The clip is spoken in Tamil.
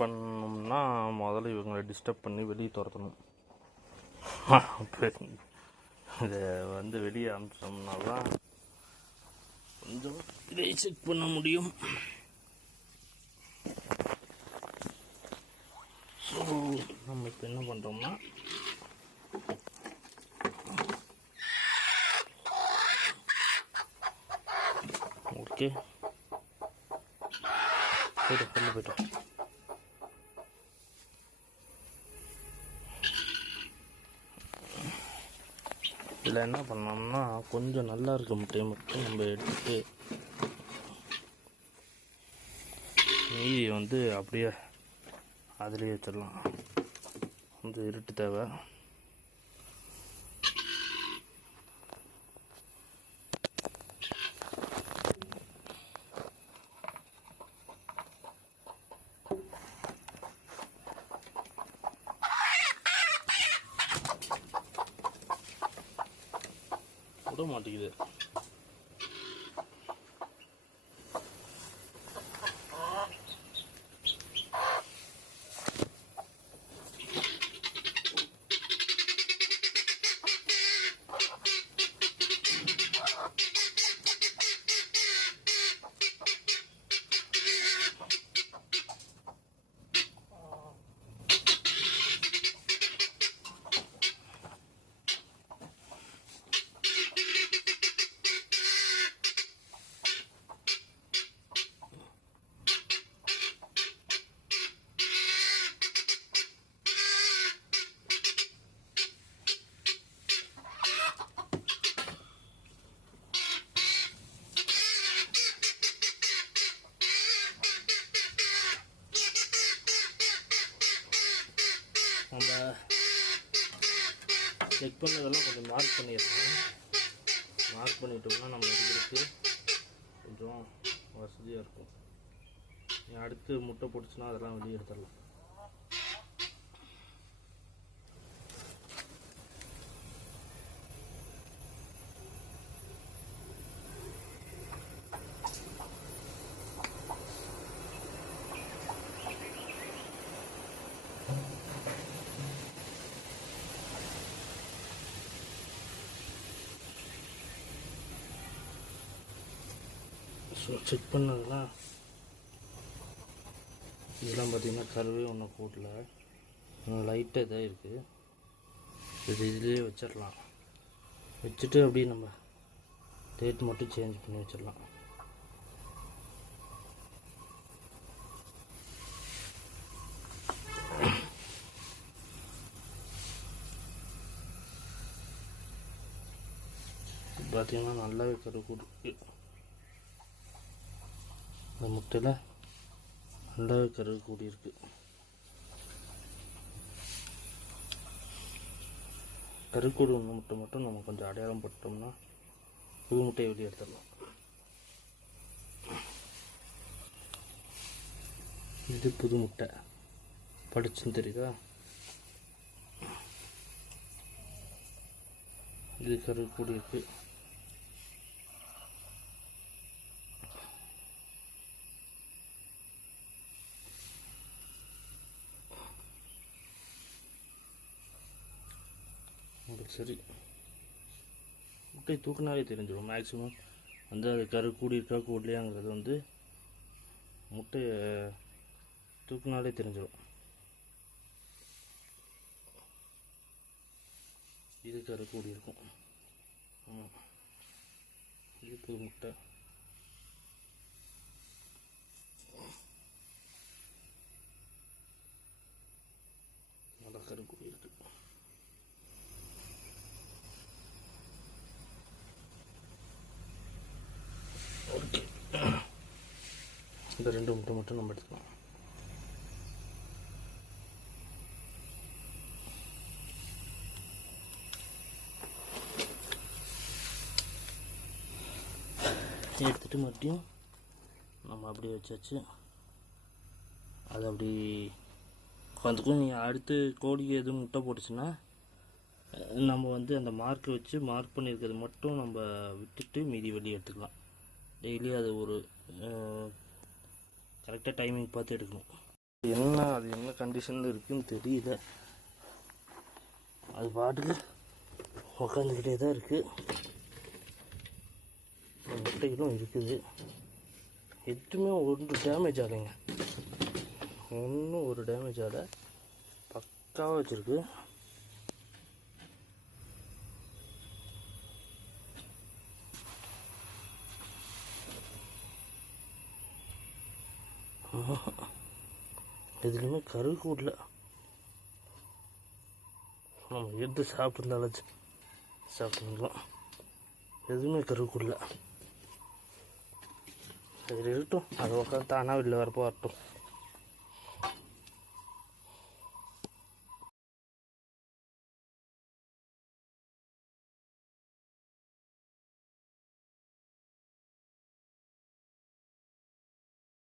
பண்ணோம்னா முதல்ல இவங்களை டிஸ்டர்ப் பண்ணி வெளியே துரத்தணும். இதை வந்து வெளியே அனுப்பிச்சோம்னா தான் கொஞ்சம் இதை செக் பண்ண முடியும். ஸோ நம்ம இப்போ என்ன பண்ணுறோம்னா ஓகே போய்ட்டோம். இதில் என்ன பண்ணோம்னா கொஞ்சம் நல்லா இருக்க முட்டையை மட்டும் நம்ம எடுத்துட்டு மீதி வந்து அப்படியே அதிலே வச்சிடலாம். கொஞ்சம் இருட்டு தேவை. விட மாட்டேங்குது. நம்ம செக் பண்ணதெல்லாம் கொஞ்சம் மார்க் பண்ணிடலாம். மார்க் பண்ணிட்டோம்னா நம்ம எடுக்கிறதுக்கு கொஞ்சம் வசதியாக இருக்கும். அடுத்து முட்டை போட்டுச்சுன்னா அதெல்லாம் வெளியே எடுத்துடலாம். ஸோ செக் பண்ணதெல்லாம் இதெல்லாம் பார்த்திங்கன்னா கருவே ஒன்றும் கூட்டல, லைட்டாக இதாக இருக்குது. இதுலேயே வச்சிடலாம். வச்சுட்டு அப்படியே நம்ம டேட் மட்டும் சேஞ்ச் பண்ணி வச்சிடலாம். பார்த்திங்கன்னா நல்லாவே கரு கூட்டு. இந்த முட்டையில் நல்லாவே கரு கூடியிருக்கு. கருக்கூடு ஒன்று முட்டை மட்டும் நம்ம கொஞ்சம் அடையாளம் போட்டோம்னா புது முட்டையை வெளியே எடுத்துடலாம். இது புது முட்டை படிச்சுன்னு தெரியுதா? இது கரு கூடியிருக்கு. சரி, முட்டை தூக்குனாலே தெரிஞ்சிடும். மேக்ஸிமம் வந்து அது கரு கூடி இருக்கா கூடலையாங்கிறது வந்து முட்டையை தூக்குனாலே தெரிஞ்சிடும். இது கரு கூடி இருக்கும். இது புது முட்டை. நல்லா கரு கூடி இருக்கு. ஓகே, இந்த 2 முட்டை மட்டும் நம்ம எடுத்துக்கலாம். எடுத்துகிட்டு மறுபடியும் நம்ம அப்படியே வச்சாச்சு. அது அப்படி உட்காந்துக்கும். நீ அடுத்து கோழிக்கு எதுவும் முட்டை போட்டுச்சுன்னா நம்ம வந்து அந்த மார்க்கை வச்சு மார்க் பண்ணியிருக்கிறது மட்டும் நம்ம விட்டுட்டு மீதி வெளியே எடுத்துக்கலாம். டெய்லி அது ஒரு கரெக்டாக டைமிங் பார்த்து எடுக்கணும். அது என்ன கண்டிஷனில் இருக்குதுன்னு தெரியல. அது பாட்டுக்கு உக்காந்துக்கிட்டே தான் இருக்குது. முட்டைகளும் இருக்குது. எதுவுமே ஒன்று டேமேஜ் ஆகலைங்க. ஒன்றும் ஒரு டேமேஜ் ஆகலை. பக்காவாக வச்சுருக்கு. எதுலையுமே கரு கூடல. நம்ம எது சாப்பிட்ருந்தாலும் சாப்பிட்டுருந்தோம். எதுவுமே கரு கூடல. சரி இருக்கட்டும், அது உட்காந்து தானாக வெளில வரப்போ வரட்டும்.